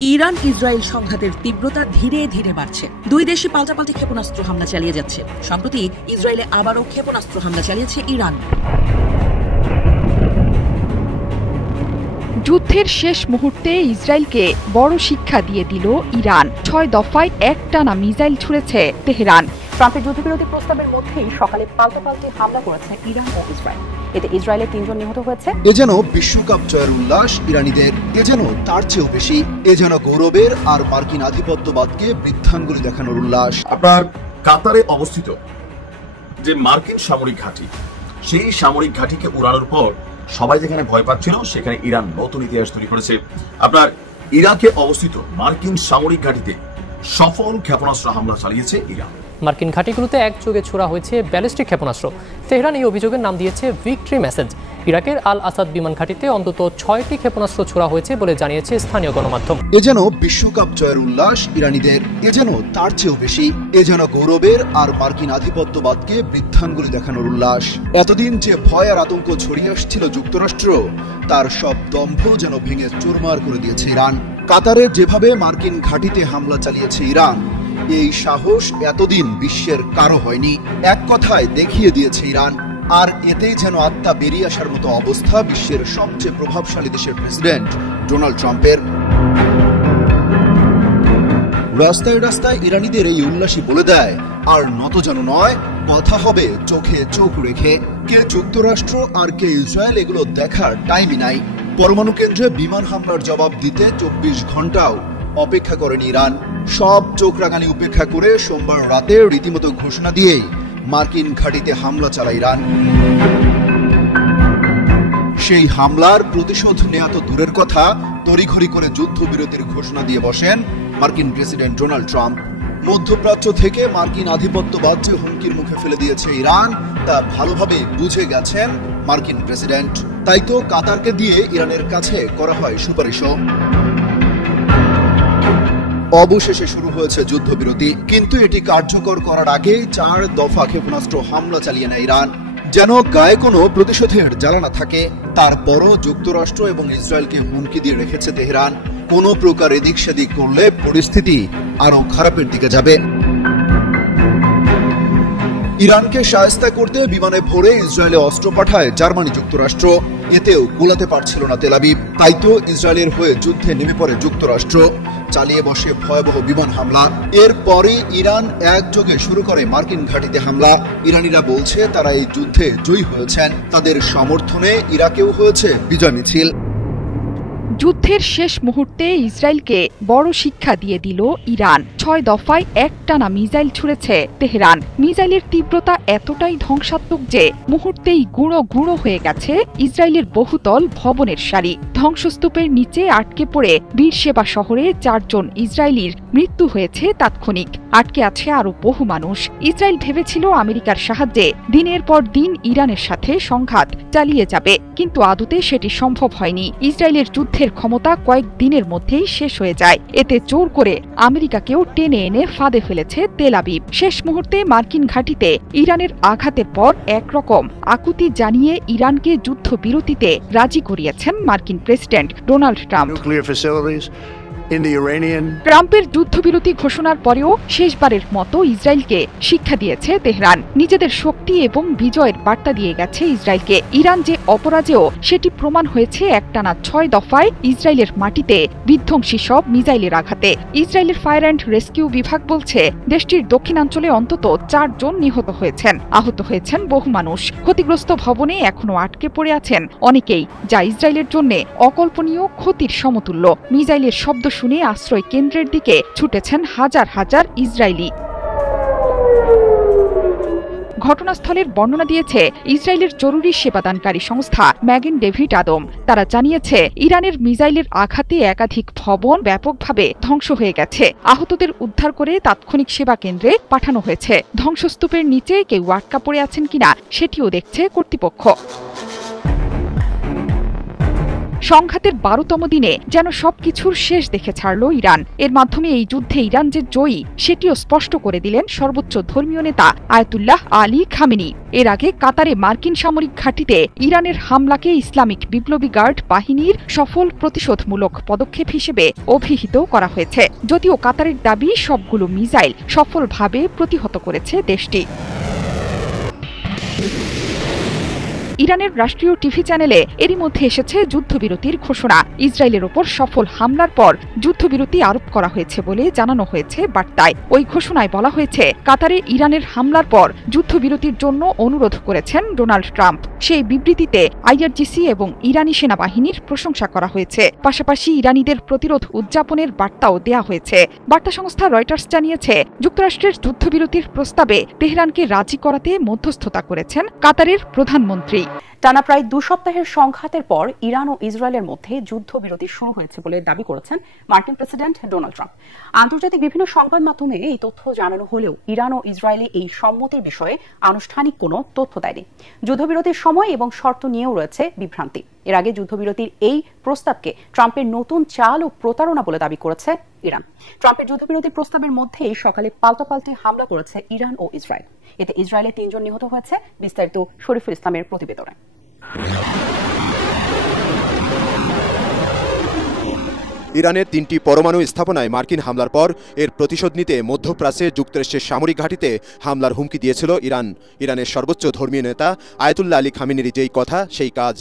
Iran Israel সংঘাতের তীব্রতা ধীরে ধীরে বাড়ছে। দুই দেশে পাল্টাপাল্টি ক্ষেপণাস্ত্র হামলা চালিয়ে যাচ্ছে। সম্প্রতি ইসরায়েলে আবারও ক্ষেপণাস্ত্র হামলা চালিয়েছে ইরান। যুদ্ধের শেষ মুহূর্তে ইসরায়েলকে বড় শিক্ষা দিয়ে দিল ইরান। 6 দফায় একটানা মিসাইল ছুড়েছে তেহরান। ট্রাম্পের যুদ্ধবিরতি প্রস্তাবের মধ্যেই সকালে পাল্টাপাল্টি হামলা করেছে ইরান ও ইসরায়েল। এতে ইসরায়েলের 3 জন নিহত হয়েছে। এ যেন বিশ্বকাপ জয়ের উল্লাস ইরানিদের, এ যেন তার চেয়েও বেশি, এ যেন গৌরবের আর মার্কিন আধিপত্যবাদকে বৃদ্ধাঙ্গুলি দেখানোর উল্লাস। আপনার কাতারে অবস্থিত যে মার্কিন সামরিক ঘাঁটি, সেই সামরিক ঘাঁটিকে উড়ানোর পর সবাই যেখানে ভয় পাচ্ছিল সেখানে ইরান নতুন ইতিহাস তৈরি করেছে। আপনার ইরাকে অবস্থিত মার্কিন সামরিক ঘাঁটিতে সফল ক্ষেপণাস্ত্র হামলা চালিয়েছে ইরান। মার্কিন ঘাঁটিগুলোতে একযোগে ছোড়া হয়েছে ব্যালিস্টিক ক্ষেপণাস্ত্র। তেহরান এই অভিযোগের নাম দিয়েছে ভিক্টরি মেসেজ। ইরাকের আল আসাদ বিমান ঘাঁটিতে অন্তত 6টি ক্ষেপণাস্ত্র ছোড়া হয়েছে বলে জানিয়েছে স্থানীয় গণমাধ্যম। এ যেন বিশ্বকাপ জয়ের উল্লাস ইরানিদের, এ যেন তার চেয়েও বেশি, এ যেন গৌরবের আর মার্কিন আধিপত্যবাদকে বৃদ্ধাঙ্গুলি দেখানোর উল্লাস। এতদিন যে ভয় আর আতঙ্ক ছড়িয়ে আসছিল যুক্তরাষ্ট্র, তার সব দম্ভ যেন ভেঙে চুরমার করে দিয়েছে ইরান। কাতারে যেভাবে মার্কিন ঘাঁটিতে হামলা চালিয়েছে ইরান, এই সাহস এতদিন বিশ্বের কারো হয়নি। এক কথায় দেখিয়ে দিয়েছে ইরান। আর এতেই যেন আত্মা বেরিয়ে আসার মতো অবস্থা বিশ্বের সবচেয়ে প্রভাবশালী দেশের প্রেসিডেন্ট ডোনাল্ড ট্রাম্পের। রাস্তায় রাস্তায় ইরানিদের এই উল্লাসই বলে দেয়, আর নত যেন নয়, কথা হবে চোখে চোখ রেখে। কে যুক্তরাষ্ট্র আর কে ইসরায়েল, এগুলো দেখার টাইমই নাই। পরমাণু কেন্দ্রে বিমান হামলার জবাব দিতে 24 ঘন্টাও অপেক্ষা করেনি ইরান। সব চোখ রাঙানি উপেক্ষা করে সোমবার রাতে রীতিমতো ঘোষণা দিয়েই মার্কিন ঘাঁটিতে হামলা চালায় ইরান। সেই হামলার প্রতিশোধ নেওয়া তো দূরের কথা, তড়িঘড়ি করে যুদ্ধবিরতির ঘোষণা দিয়ে বসেন মার্কিন প্রেসিডেন্ট ডোনাল্ড ট্রাম্প। মধ্যপ্রাচ্য থেকে মার্কিন আধিপত্যবাদ যে হুমকির মুখে ফেলে দিয়েছে ইরান, তা ভালোভাবে বুঝে গেছেন মার্কিন প্রেসিডেন্ট। তাই তো কাতারকে দিয়ে ইরানের কাছে করা হয় সুপারিশও। অবশেষে শুরু হয়েছে যুদ্ধবিরতি, কিন্তু এটি কার্যকর করার আগে 4 দফা ক্ষেপণাস্ত্র হামলা চালিয়ে নেয় ইরান, যেন গায়ে কোনো প্রতিশোধের জ্বালা না থাকে। তারপরও যুক্তরাষ্ট্র এবং ইসরায়েলকে হুমকি দিয়ে রেখেছে তেহরান, কোনো প্রকার এদিক সেদিক করলে পরিস্থিতি আরো খারাপের দিকে যাবে। ইরানকে শায়েস্তা করতে বিমানে ভরে ইসরায়েলে অস্ত্র পাঠায় জার্মানি যুক্তরাষ্ট্র। এতেও গোলাতে পারছিল না তেল আবিব। তাই তো ইসরায়েলের হয়ে যুদ্ধে নেমে পড়ে যুক্তরাষ্ট্র, চালিয়ে বসে ভয়াবহ বিমান হামলা। এরপরে ইরান একযোগে শুরু করে মার্কিন ঘাঁটিতে হামলা। ইরানিরা বলছে তারা এই যুদ্ধে জয়ী হয়েছেন। তাদের সমর্থনে ইরাকেও হয়েছে বিজয় মিছিল। যুদ্ধের শেষ মুহূর্তে ইসরায়েলকে বড় শিক্ষা দিয়ে দিল ইরান। 6 দফায় একটানা মিসাইল ছুড়েছে তেহরান। মিসাইলের তীব্রতা এতটাই ধ্বংসাত্মক যে মুহূর্তেই গুঁড়ো গুঁড়ো হয়ে গেছে ইসরায়েলের বহুতল ভবনের সারি। ধ্বংসস্তূপের নিচে আটকে পড়ে বীরশেবা শহরে 4 জন ইসরায়েলির মৃত্যু হয়েছে তাৎক্ষণিক। আটকে আছে আরো বহু মানুষ। ইসরায়েল ভেবেছিল আমেরিকার সাহায্যে দিনের পর দিন ইরানের সাথে সংঘাত চালিয়ে যাবে, কিন্তু আদতে সেটি সম্ভব হয়নি। ইসরায়েলের যুদ্ধের ক্ষমতা কয়েক দিনের মধ্যেই শেষ হয়ে যায়। এতে জোর করে আমেরিকাকেও টেনে এনে ফাঁদে ফেলেছে তেল আবিব। শেষ মুহূর্তে মার্কিন ঘাঁটিতে ইরানের আঘাতের পর একরকম আকুতি জানিয়ে ইরানকে যুদ্ধবিরতিতে রাজি করিয়েছেন মার্কিন প্রেসিডেন্ট ডোনাল্ড ট্রাম্প। ট্রাম্পের যুদ্ধবিরতি ঘোষণার পরেও শেষবারের মতো ইসরায়েলকে শিক্ষা দিয়েছে তেহরান। নিজেদের শক্তি এবং বিজয়ের বার্তা দিয়ে গেছে ইসরায়েলকে। ইরান যে অপরাজেয় সেটি প্রমাণ হয়েছে একটানা 6 দফায় ইসরায়েলের মাটিতে বিধ্বংসী সব মিসাইলের আঘাতে। ইসরায়েলের ফায়ার অ্যান্ড রেস্কিউ বিভাগ বলছে দেশটির দক্ষিণাঞ্চলে অন্তত 4 জন নিহত হয়েছেন, আহত হয়েছেন বহু মানুষ। ক্ষতিগ্রস্ত ভবনে এখনো আটকে পড়ে আছেন অনেকেই, যা ইসরায়েলের জন্য অকল্পনীয় ক্ষতির সমতুল্য। মিসাইলের শব্দ শুনে আশ্রয় কেন্দ্রের দিকে ছুটেছেন হাজার হাজার ইসরায়েলি। ঘটনাস্থলের বর্ণনা দিয়েছে ইসরায়েলের জরুরি সেবাদানকারী সংস্থা ম্যাগেন ডেভিড আদম। তারা জানিয়েছে ইরানের মিসাইলের আঘাতে একাধিক ভবন ব্যাপকভাবে ধ্বংস হয়ে গেছে। আহতদের উদ্ধার করে তাৎক্ষণিক সেবা কেন্দ্রে পাঠানো হয়েছে। ধ্বংসস্তূপের নিচে কেউ আটকা পড়ে আছেন কিনা সেটিও দেখছে কর্তৃপক্ষ। সংঘাতের 12তম দিনে যেন সবকিছুর শেষ দেখে ছাড়ল ইরান। এর মাধ্যমে এই যুদ্ধে ইরান যে জয়ী সেটিও স্পষ্ট করে দিলেন সর্বোচ্চ ধর্মীয় নেতা আয়াতুল্লাহ আলী খামেনি। এর আগে কাতারে মার্কিন সামরিক ঘাঁটিতে ইরানের হামলাকে ইসলামিক বিপ্লবী গার্ড বাহিনীর সফল প্রতিশোধমূলক পদক্ষেপ হিসেবে অভিহিত করা হয়েছে, যদিও কাতারের দাবি সবগুলো মিসাইল সফলভাবে প্রতিহত করেছে দেশটি। ইরানের রাষ্ট্রীয় টিভি চ্যানেলে এরই মধ্যে এসেছে যুদ্ধবিরতির ঘোষণা। ইসরায়েলের ওপর সফল হামলার পর যুদ্ধবিরতি আরোপ করা হয়েছে বলে জানানো হয়েছে বার্তায়। ওই ঘোষণায় বলা হয়েছে, কাতারে ইরানের হামলার পর যুদ্ধবিরতির জন্য অনুরোধ করেছেন ডোনাল্ড ট্রাম্প। সেই বিবৃতিতে আইআরজিসি এবং ইরানি সেনাবাহিনীর প্রশংসা করা হয়েছে। পাশাপাশি ইরানিদের প্রতিরোধ উদযাপনের বার্তাও দেয়া হয়েছে। বার্তা সংস্থা রয়টার্স জানিয়েছে, যুক্তরাষ্ট্রের যুদ্ধবিরতির প্রস্তাবে তেহরানকে রাজি করাতে মধ্যস্থতা করেছেন কাতারের প্রধানমন্ত্রী। টানা প্রায় 2 সপ্তাহের সংঘাতের পর ইরান ও ইসরায়েলের মধ্যে যুদ্ধবিরতি শুরু হয়েছে বলে দাবি করেছেন মার্কিন প্রেসিডেন্ট ডোনাল্ড ট্রাম্প। আন্তর্জাতিক বিভিন্ন সংবাদ মাধ্যমে এই তথ্য জানানো হলেও ইরান ও ইসরায়েলে এই সম্মতির বিষয়ে আনুষ্ঠানিক কোনো তথ্য দেয়নি। যুদ্ধবিরতির সময় এবং শর্ত নিয়েও রয়েছে বিভ্রান্তি। এর আগে যুদ্ধবিরতির এই প্রস্তাবকে ট্রাম্পের নতুন চাল ও প্রতারণা বলে দাবি করেছে ইরান। ট্রাম্পের যুদ্ধবিরতির প্রস্তাবের মধ্যেই সকালে পাল্টাপাল্টি হামলা করেছে ইরান ও ইসরায়েল। এতে ইসরায়েলে 3 জন নিহত হয়েছে। বিস্তারিত শরীফুল ইসলামের প্রতিবেদনে। ইরানের 3টি পরমাণু স্থাপনায় মার্কিন হামলার পর এর প্রতিশোধ নিতে মধ্যপ্রাচ্যে যুক্তরাষ্ট্রের সামরিক ঘাঁটিতে হামলার হুমকি দিয়েছিল ইরান। ইরানের সর্বোচ্চ ধর্মীয় নেতা আয়াতুল্লাহ আলী খামেনির যেই কথা সেই কাজ।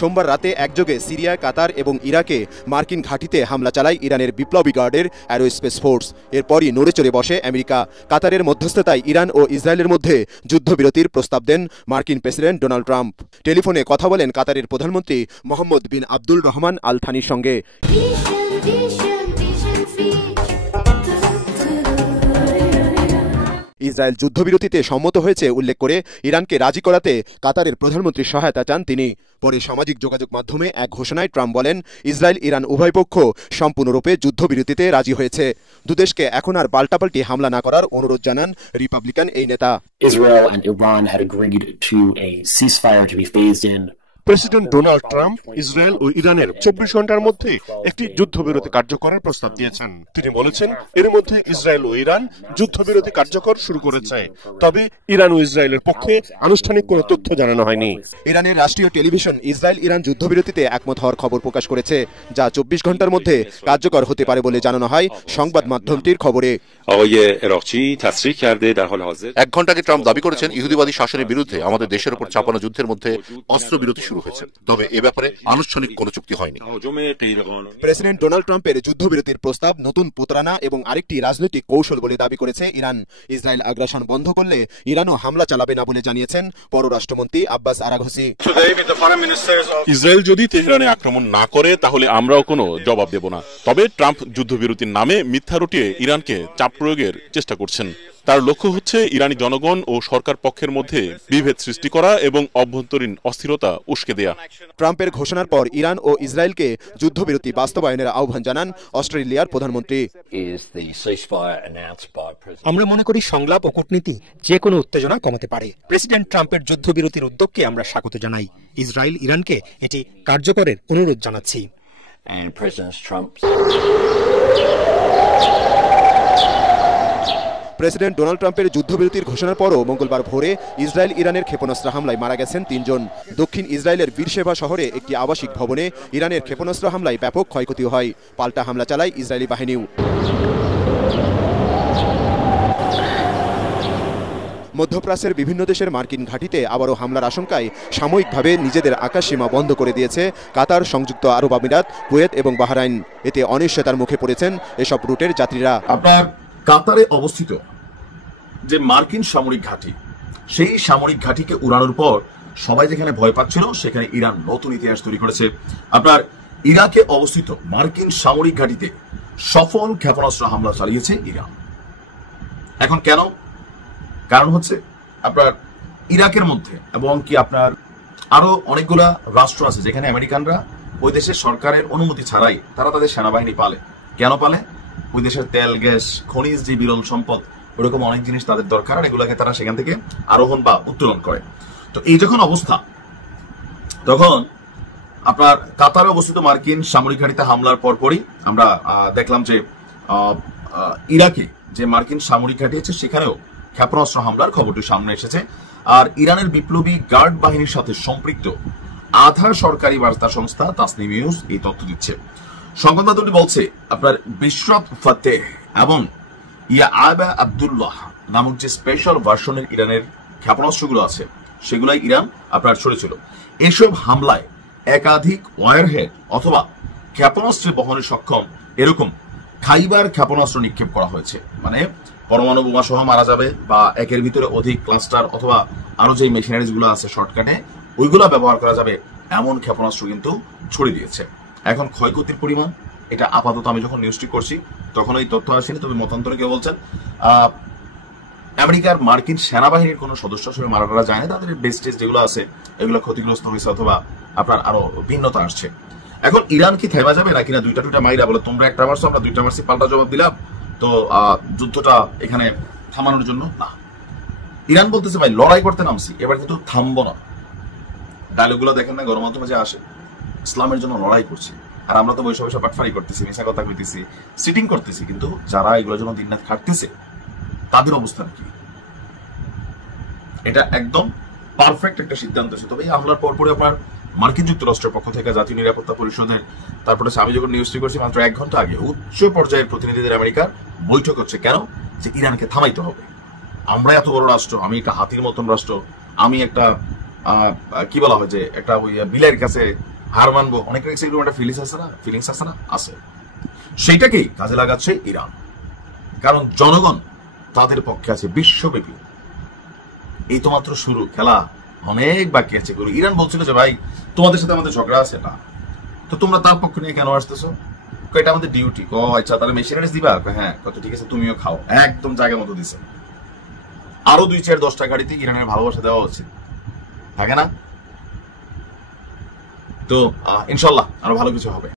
সোমবার রাতে একযোগে সিরিয়া, কাতার এবং ইরাকে মার্কিন ঘাঁটিতে হামলা চালায় ইরানের বিপ্লবী গার্ডের অ্যারোস্পেস ফোর্স। এরপরই নড়ে চড়ে বসে আমেরিকা। কাতারের মধ্যস্থতায় ইরান ও ইসরায়েলের মধ্যে যুদ্ধবিরতির প্রস্তাব দেন মার্কিন প্রেসিডেন্ট ডোনাল্ড ট্রাম্প। টেলিফোনে কথা বলেন কাতারের প্রধানমন্ত্রী মোহাম্মদ বিন আব্দুল রহমান আল থানির সঙ্গে। ইসরায়েল যুদ্ধবিরতিতে সম্মত হয়েছে উল্লেখ করে ইরানকে রাজি করাতে কাতারের প্রধানমন্ত্রী সহায়তা চান তিনি। পরে সামাজিক যোগাযোগ মাধ্যমে এক ঘোষণায় ট্রাম্প বলেন, ইসরায়েল ইরান উভয় পক্ষ সম্পূর্ণরূপে যুদ্ধবিরতিতে রাজি হয়েছে। দুদেশকে এখন আর পাল্টাপাল্টি হামলা না করার অনুরোধ জানান রিপাবলিকান এই নেতা। Israel and Iran had agreed to a ceasefire to be phased in. President Donald Trump Israel ও ইরানের 24 ঘন্টার মধ্যে একটি যুদ্ধবিরতি কার্যকরের প্রস্তাব দিয়েছেন। তিনি বলেছেন, এর মধ্যে ইসরায়েল ও ইরান যুদ্ধবিরতি কার্যকর শুরু করেছে, তবে ইরান ও ইসরায়েলের পক্ষে আনুষ্ঠানিক কোনো তথ্য জানানো হয়নি। ইরানের রাষ্ট্রীয় টেলিভিশন ইসরায়েল ইরান যুদ্ধবিরতিতে একমত হওয়ার খবর প্রকাশ করেছে, যা 24 ঘন্টার মধ্যে কার্যকর হতে পারে বলে জানানো হয় সংবাদ মাধ্যমটির খবরে। 1 ঘন্টা আগে ট্রাম্প দাবি করেছেন, ইহুদিবাদী শাসনের বিরুদ্ধে আমাদের দেশের উপর চাপানো যুদ্ধের মধ্যে অস্ত্রবিরতি শুরু হয়েছে, তবে এ ব্যাপারে আনুষ্ঠানিক কোনো চুক্তি হয়নি। প্রেসিডেন্ট ডোনাল্ড ট্রাম্পের যুদ্ধবিরতির প্রস্তাব নতুন প্রতারণা এবং আরেকটি রাজনৈতিক কৌশল বলে দাবি করেছে ইরান। ইসরায়েল আগ্রাসন বন্ধ করলে ইরানও হামলা চালাবে না বলে জানিয়েছেন পররাষ্ট্রমন্ত্রী আব্বাস আরাঘসি। ইসরায়েল যদি তেহরানে আক্রমণ না করে তাহলে আমরাও কোনো জবাব দেব না। তবে ট্রাম্প যুদ্ধবিরতির নামে মিথ্যা রটিয়ে ইরানকে চাপ প্রয়োগের চেষ্টা করছেন। তার লক্ষ্য হচ্ছে ইরানি জনগণ ও সরকার পক্ষের মধ্যে বিভেদ সৃষ্টি করা এবং অভ্যন্তরীণ অস্থিরতা উস্কে দেয়া। ট্রাম্পের ঘোষণার পর ইরান ও ইসরায়েলকে যুদ্ধবিরতি বাস্তবায়নের আহ্বান জানান অস্ট্রেলিয়ার প্রধানমন্ত্রী। আমরা মনে করি সংলাপ ও কূটনীতি যে কোনো উত্তেজনা কমাতে পারে। প্রেসিডেন্ট ট্রাম্পের যুদ্ধবিরতির উদ্যোগকে আমরা স্বাগত জানাই। ইসরায়েল ইরানকে এটি কার্যকরের অনুরোধ জানাচ্ছি। প্রেসিডেন্ট ডোনাল্ড ট্রাম্পের যুদ্ধবিরতির ঘোষণার পরও মঙ্গলবার ভোরে ইসরায়েল ইরানের ক্ষেপণাস্ত্র হামলায় মারা গেছেন 3 জন। দক্ষিণ ইসরায়েলের বীরশেবা শহরে একটি আবাসিক ভবনে ইরানের ক্ষেপণাস্ত্র হামলায় ব্যাপক ক্ষয়ক্ষতি হয়। পাল্টা হামলা চালায় ইসরায়েলি বাহিনীও। মধ্যপ্রাচ্যের বিভিন্ন দেশের মার্কিন ঘাঁটিতে আবারও হামলার আশঙ্কায় সাময়িকভাবে নিজেদের আকাশসীমা বন্ধ করে দিয়েছে কাতার, সংযুক্ত আরব আমিরাত, কুয়েত এবং বাহরাইন। এতে অনিশ্চয়তার মুখে পড়েছেন এসব রুটের যাত্রীরা। আপনার কাতারে অবস্থিত যে মার্কিন সামরিক ঘাঁটি, সেই সামরিক ঘাঁটিকে উড়ানোর পর সবাই যেখানে ভয় পাচ্ছিল সেখানে ইরান নতুন ইতিহাস তৈরি করেছে। আপনার ইরাকে অবস্থিত মার্কিন সামরিক ঘাঁটিতে সফল ক্ষেপণাস্ত্র হামলা চালিয়েছে ইরান। এখন কেন? কারণ হচ্ছে আপনার ইরাকের মধ্যে এবং কি আপনার আরো অনেকগুলা রাষ্ট্র আছে যেখানে আমেরিকানরা ওই দেশের সরকারের অনুমতি ছাড়াই তারা তাদের সেনাবাহিনী পালে। কেন পালে? ওই দেশের তেল, গ্যাস, খনিজ যে বিরল সম্পদ ওরকম অনেক জিনিস তাদের দরকার, আর এগুলাকে তারা সেখান থেকে আরোহণ বা উত্তোলন করে। তো এই যখন অবস্থা, তখন আপনার কাতারে অবস্থিত মার্কিন সামরিক ঘাঁটিতে হামলার পরপরই আমরা দেখলাম যে ইরাকে যে মার্কিন সামরিক ঘাঁটি আছে সেখানেও ক্ষেপণাস্ত্র হামলার খবরটি সামনে এসেছে। আর ইরানের বিপ্লবী গার্ড বাহিনীর সাথে সম্পৃক্ত আধা সরকারি বার্তা সংস্থা তাসনিম নিউজ এই তথ্য দিচ্ছে। সংবাদদাতাটি বলছে আপনার বিশরাত ফাতেহ এবং ইয়াআবা আব্দুল্লাহ নামক যে স্পেশাল ভার্সনের ইরানের ক্ষেপণাস্ত্রগুলো আছে সেগুলাই ইরান আপনার ছড়েছিল। এসব হামলায় একাধিক ওয়ারহেড অথবা ক্ষেপণাস্ত্র বহনে সক্ষম এরকম খাইবার ক্ষেপণাস্ত্র নিক্ষেপ করা হয়েছে, মানে পরমাণু বোমা সহ মারা যাবে বা একের ভিতরে অধিক ক্লাস্টার অথবা আরো যে মেশিনারিজ গুলো আছে শর্টকাটে ওইগুলা ব্যবহার করা যাবে এমন ক্ষেপণাস্ত্র কিন্তু ছড়িয়ে দিয়েছে। এখন ক্ষয়ক্ষতির পরিমাণ এটা আপাতত আমি যখন নিউজটি করছি তখন ওই তথ্য আসেনি, তবে মতান্তরে কেউ বলছেন আমেরিকার মার্কিন সেনাবাহিনীর কোনো সদস্য আসলে মারা যায় না, তাদের বেস টেস্ট যেগুলো আছে এগুলো ক্ষতিগ্রস্ত হয়েছে অথবা আপনার আরো ভিন্নতা আসছে। এখন ইরান কি থেমে যাবে নাকি না দুইটা মাইরা বলে তোমরা একটা মারছো আমরা দুইটা মারছি পাল্টা জবাব দিলাম, তো যুদ্ধটা এখানে থামানোর জন্য না। ইরান বলতেছে ভাই লড়াই করতে নামছি, এবার কিন্তু থামবো না। ডায়লগুলো দেখেন না গণমাধ্যমে যে আসে, ইসলামের জন্য লড়াই করছি, আর আমরা তো বৈশাখ পাটফারি করতেছি, মিশা কথা কইতেছি, সিটিং করতেছি, কিন্তু যারা এগুলোর জন্য দিনরাত খাটতেছে তাদের অবস্থান কি? এটা একদম পারফেক্ট একটা সিদ্ধান্ত ছিল। তবে এই হামলার পরপরে আপনার মার্কিন যুক্তরাষ্ট্রের পক্ষ থেকে জাতীয় নিরাপত্তা পরিষদের, তারপরে আমি যখন নিউজটি করছি মাত্র 1 ঘন্টা আগে উচ্চ পর্যায়ের প্রতিনিধিদের আমেরিকার বৈঠক হচ্ছে। কেন? যে ইরানকে থামাইতে হবে। আমরা এত বড় রাষ্ট্র, আমি একটা হাতির মতন রাষ্ট্র, আমি একটা কি বলা হয় যে একটা ওই বিলের কাছে হার মানবো, অনেক একটা ফিলিংস আছে না আছে, সেইটাকেই কাজে লাগাচ্ছে ইরান। কারণ জনগণ তাদের পক্ষে আছে বিশ্বব্যাপী। এই তো মাত্র শুরু, খেলা অনেক বাকি আছে। ইরান বলছিল যে ভাই তোমাদের সাথে আমাদের ঝগড়া আছে না, তো তোমরা তার পক্ষ নিয়ে কেন আসতেছো? এটা আমাদের ডিউটি। আচ্ছা তাহলে মেশিনারিজ দিবা? হ্যাঁ, কত ঠিক আছে, তুমিও খাও। একদম জায়গা মতো দিছে। আরো 2-4-10টা গাড়িতে ইরানের ভালোবাসা দেওয়া উচিত, থাকে না? তো ইনশাল্লাহ আরো ভালো কিছু হবে।